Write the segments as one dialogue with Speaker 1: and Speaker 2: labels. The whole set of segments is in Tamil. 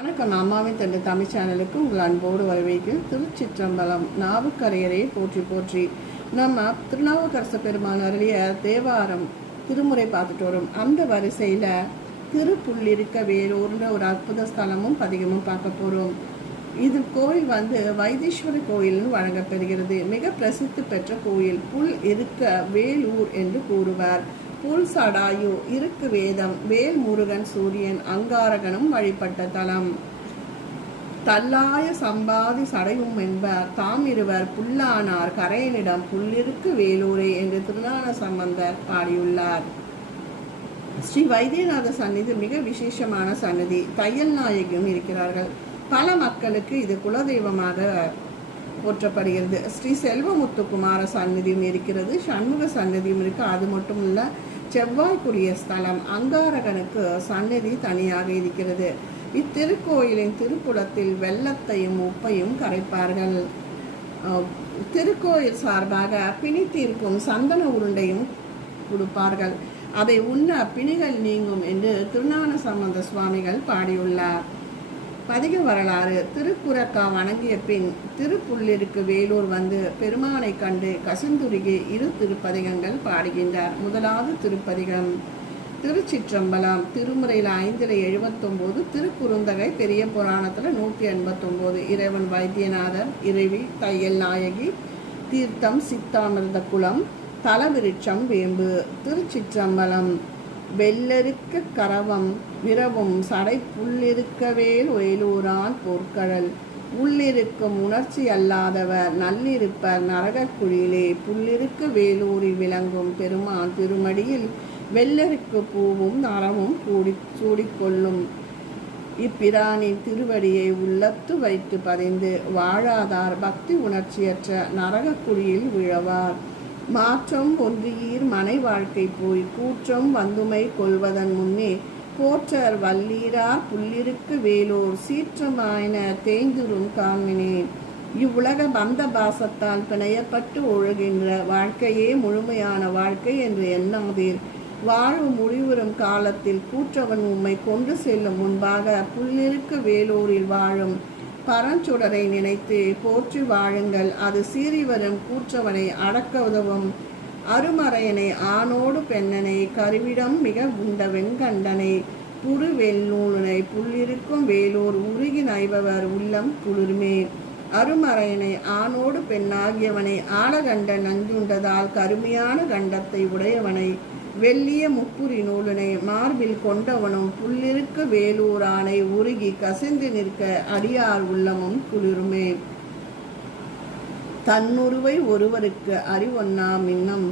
Speaker 1: வணக்கம். அம்மாவின் தந்தை தமிழ் சேனலுக்கு உங்கள் அன்போடு வரவேற்கிறேன். திருச்சிற்றம்பலம் நாவுக்கரையரை போற்றி போற்றி. நம்ம திருநாவுக்கரச பெருமான் அருளிய தேவாரம் திருமுறை பார்த்துட்டு வரோம். அந்த வரிசையில் திருப்புள்ளிருக்க வேலூர்ன்ற ஒரு அற்புத ஸ்தலமும் பதிகமும் பார்க்க போகிறோம் இது கோயில் வந்து வைத்தீஸ்வர கோயில்னு வழங்கப்பெறுகிறது மிக பிரசித்தி பெற்ற கோயில். புல் இருக்க வேலூர் என்று கூறுவார். புல் சடாயு இருக்கு வேதம். வேல் முருகன் சூரியன் அங்காரகனும் வழிபட்ட தலம். தல்லாய சம்பாதி சடையும் என்பர். தாம் இருவர் புல்லானார். கரையனிடம் புல்லிருக்கு வேலூரே என்று திருநான சம்பந்தர் பாடியுள்ளார். ஸ்ரீ வைத்தியநாத சந்நிதி மிக விசேஷமான சந்நிதி. தையல் நாயகியும் இருக்கிறார்கள். பல மக்களுக்கு இது குலதெய்வமாக போற்றப்படுகிறது. ஸ்ரீ செல்வமுத்துக்குமார சந்நிதியும் இருக்கிறது. சண்முக சந்நிதியும் இருக்கு. அது மட்டும் இல்ல செவ்வாய்க்குரிய ஸ்தலம் அங்காரகனுக்கு சந்நிதி தனியாக இருக்கிறது. இத்திருக்கோயிலின் திருப்புலத்தில் வெள்ளத்தையும் உப்பையும் கரைப்பார்கள். திருக்கோயில் சார்பாக பிணித்திருக்கும் சந்தன உருண்டையும் கொடுப்பார்கள். அதை உண்ண பிணிகள் நீங்கும் என்று திருஞான சம்பந்த சுவாமிகள் பாடியுள்ளார். பதிக வரலாறு. திருக்குறக்கா வணங்கிய பின் திருப்புள்ளிருக்கு வேலூர் வந்து பெருமானை கண்டு கசிந்துருகி இரு திருப்பதிகங்கள் பாடுகின்றார். முதலாவது திருப்பதிகம் திருச்சிற்றம்பலம் திருமுறையில் ஐந்தில் எழுபத்தொம்போது திருக்குறுந்தகை பெரிய புராணத்தில் நூற்றி எண்பத்தொம்போது இறைவன் வைத்தியநாதர் இறைவி தையல் நாயகி தீர்த்தம் சித்தாமிர்த குளம் தலவிருட்சம் வேம்பு திருச்சிற்றம்பலம் வெள்ளருக்க கரவம் விரவும் சடை புல்லிருக்கவேல் ஒயிலூரான் போர்க்கடல் உள்ளிருக்கும் உணர்ச்சி அல்லாதவர் நல்லிருப்பர் நரகக்குழியிலே புல்லிருக்கு வேலூரில் விளங்கும் பெருமான் திருமடியில் வெள்ளருக்கு பூவும் நரமும் கூடி சூடிக்கொள்ளும். இப்பிரானின் திருவடியை உள்ளத்து வைத்து பதிந்து வாழாதார் பக்தி உணர்ச்சியற்ற நரகக்குழியில் விழவார். மாற்றம் ஒன்றியீர் மனை வாழ்க்கை போய் கூற்றம் வந்துமை கொள்வதன் முன்னே போற்றர் வல்லீரார் புல்லிருக்கு வேலோர் சீற்றமாயின தேய்ந்துரும் காண்மினே இவ்வுலக பந்த பாசத்தால் பிணையப்பட்டு ஒழுகின்ற வாழ்க்கையே முழுமையான வாழ்க்கை என்று எண்ணாதீர். வாழ்வு முடிவுறும் காலத்தில் கூற்றவன் உம்மை கொண்டு செல்லும் முன்பாக புல்லிருக்கு வேலூரில் வாழும் பரஞ்சுடரை நினைத்து போற்றி வாழுங்கள். அது சீறி வரும் கூற்றவனை அடக்க உதவும். அருமறையனை ஆணோடு பெண்ணனை கருவிடம் மிக உண்ட வெண்கண்டனை. புரு வெல்நூலனை புல்லிருக்கும் வேலூர் உருகி நைபவர் உள்ளம் குளிர்மே. அருமறையனை ஆணோடு பெண்ணாகியவனை ஆழகண்ட நஞ்சுண்டதால் கருமையான கண்டத்தை உடையவனை. வெள்ளிய முப்புரி நூலினை மார்பில் கொண்டவனும் புல்லிருக்க வேலூரானை உருகி கசிந்து நிற்க அடியார் உள்ளமும் குளிருமே. தன்னுருவை ஒருவருக்கு அறிவொன்னா மின்னம்.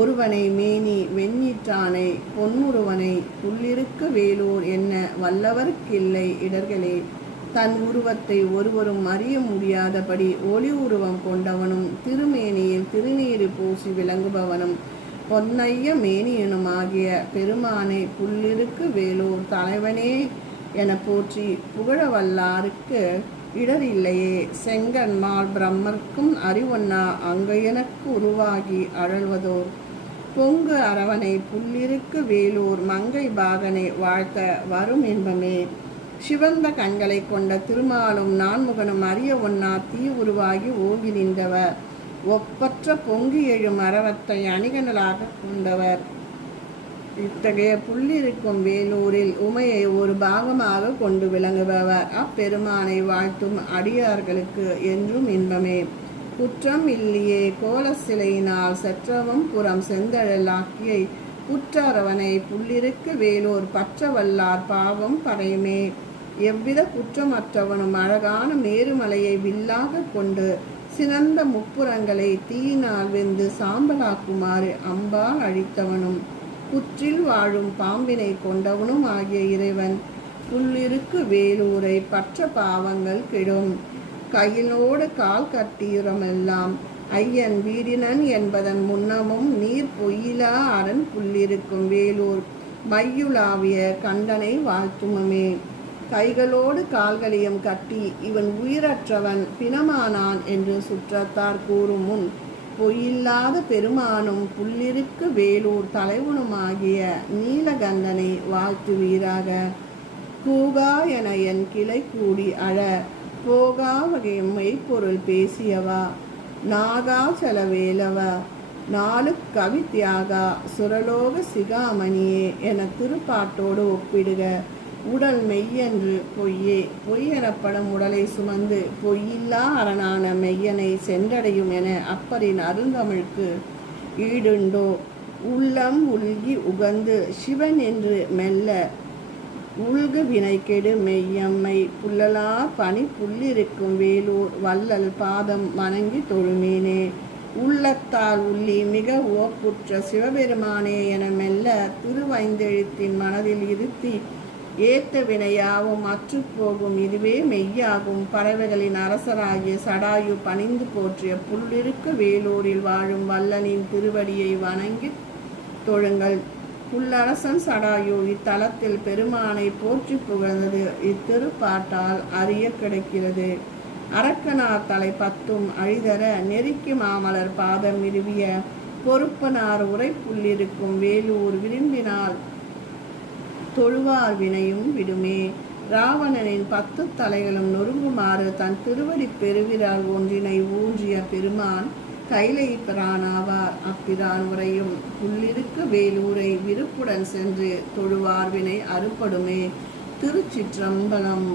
Speaker 1: ஒருவனை மேனி வெண்ணீற்றானை பொன்னுருவனை புல்லிருக்க வேலூர் என்ன வல்லவர்க்கில்லை இடர்களே. தன் உருவத்தை ஒருவரும் அறிய முடியாதபடி ஒளி உருவம் கொண்டவனும் திருமேனியில் திருநீறு பூசி விளங்குபவனும் பொன்னைய மேனியனுமாகிய பெருமானை புல்லிருக்கு வேலூர் தலைவனே என போற்றி புகழவல்லாருக்கு இடரில்லையே. செங்கன்மால் பிரம்மர்க்கும் அறிவொன்னா அங்கு எனக்கு உருவாகி அழல்வதோர். பொங்கு அரவனை புல்லிருக்கு வேலூர் மங்கை பாகனை வாழ்த்த வரும் இன்பமே. சிவந்த கண்களை கொண்ட திருமாலும் நான்முகனும் அறிய ஒன்னா தீ உருவாகி ஓங்கி நின்றவர். ஒப்பற்ற பொங்கி எழும் அரவத்தை அணிகனலாக கொண்டவர். இத்தகைய புள்ளிருக்கும் வேலூரில் உமையை ஒரு பாகமாக கொண்டு விளங்குபவர். அப்பெருமானை வாழ்த்தும் அடியார்களுக்கு என்றும் இன்பமே. குற்றம் இல்லையே கோல சிலையினால் செற்றவும் புறம் செந்தழலாக்கியை. குற்றரவனை புள்ளிருக்கு வேலூர் பற்றவல்லார் பாவம் பறையுமே. எவ்வித குற்றமற்றவனும் அழகான மேருமலையை வில்லாக கொண்டு சிறந்த முப்புறங்களை தீயினால் வெந்து சாம்பலாக்குமாறு அம்பால் அழித்தவனும் புற்றில் வாழும் பாம்பினை கொண்டவனும் ஆகிய இறைவன் புல்லிருக்கு வேலூரை பற்ற பாவங்கள் கெடும். கையிலோடு கால் கட்டியுரமெல்லாம் ஐயன் வீடினன் என்பதன் முன்னமும் நீர் பொய்யிலா அரண் புல்லிருக்கும் வேலூர் மையுலாவிய கண்டனை வாழ்த்துமமே. கைகளோடு கால்களையும் கட்டி இவன் உயிரற்றவன் பிணமானான் என்று சுற்றத்தார் கூறும் முன் பொய்யில்லாத பெருமானும் புல்லிருக்கு வேலூர் தலைவனுமாகிய நீலகந்தனை வாழ்த்துவீராக. கூகா என என் கிளை கூடி அழ போகா வகை மெய்ப்பொருள் பேசியவா? நாகா வேலவா நாலு கவித்யாகா சுரலோக சிகாமணியே என திருப்பாட்டோடு ஒப்பிடுக. உடல் மெய்யென்று பொய்யே. பொய் எனப்படும் உடலை சுமந்து பொய்யில்லா அரணான மெய்யனை சென்றடையும் என அப்பரின் அருந்தமிழ்க்கு ஈடுண்டோ. உள்ளம் உள்கி உகந்து சிவன் என்று மெல்ல உள்கு வினைக்கெடு மெய்யம்மை. புல்லலா பனி புல்லிருக்கும் வேலூர் வள்ளல் பாதம் வணங்கி தொழுமேனே. உள்ளத்தால் உள்ளி மிக ஓப்புற்ற சிவபெருமானே என மெல்ல திருவைந்தெழுத்தின் மனதில் இருத்தி ஏத்த வினையாவும் அற்றுப்போகும் இதுவே மெய்யாகும். பறவைகளின் அரசராகிய சடாயு பணிந்து போற்றிய புல்லிருக்க வேலூரில் வாழும் வல்லனின் திருவடியை வணங்கி தொழுங்கள். புல்லரசன் சடாயு இத்தலத்தில் பெருமானை போற்றி புகழ்ந்தது. இத்திருப்பாட்டால் அறிய கிடைக்கிறது. அரக்கனார் தலை பத்தும் அழிதர நெருக்கி மாமலர் பாதம் நிறுவிய பொறுப்பனார் உரை புல்லிருக்கும் வேலூர் விரும்பினால் தொழுவார் வினையும் விடுமே. ராவணனின் பத்து தலைகளும் நொறுங்குமாறு தன் திருவடி பெருவிரால் ஒன்றினை ஊன்றிய பெருமான் கைலை பிரானாவார் அப்பிரான் உரையும் உள்ளிருக்க வேலூரை விருப்புடன் சென்று தொழுவார்வினை அறுப்படுமே திருச்சிற்றம்பலம்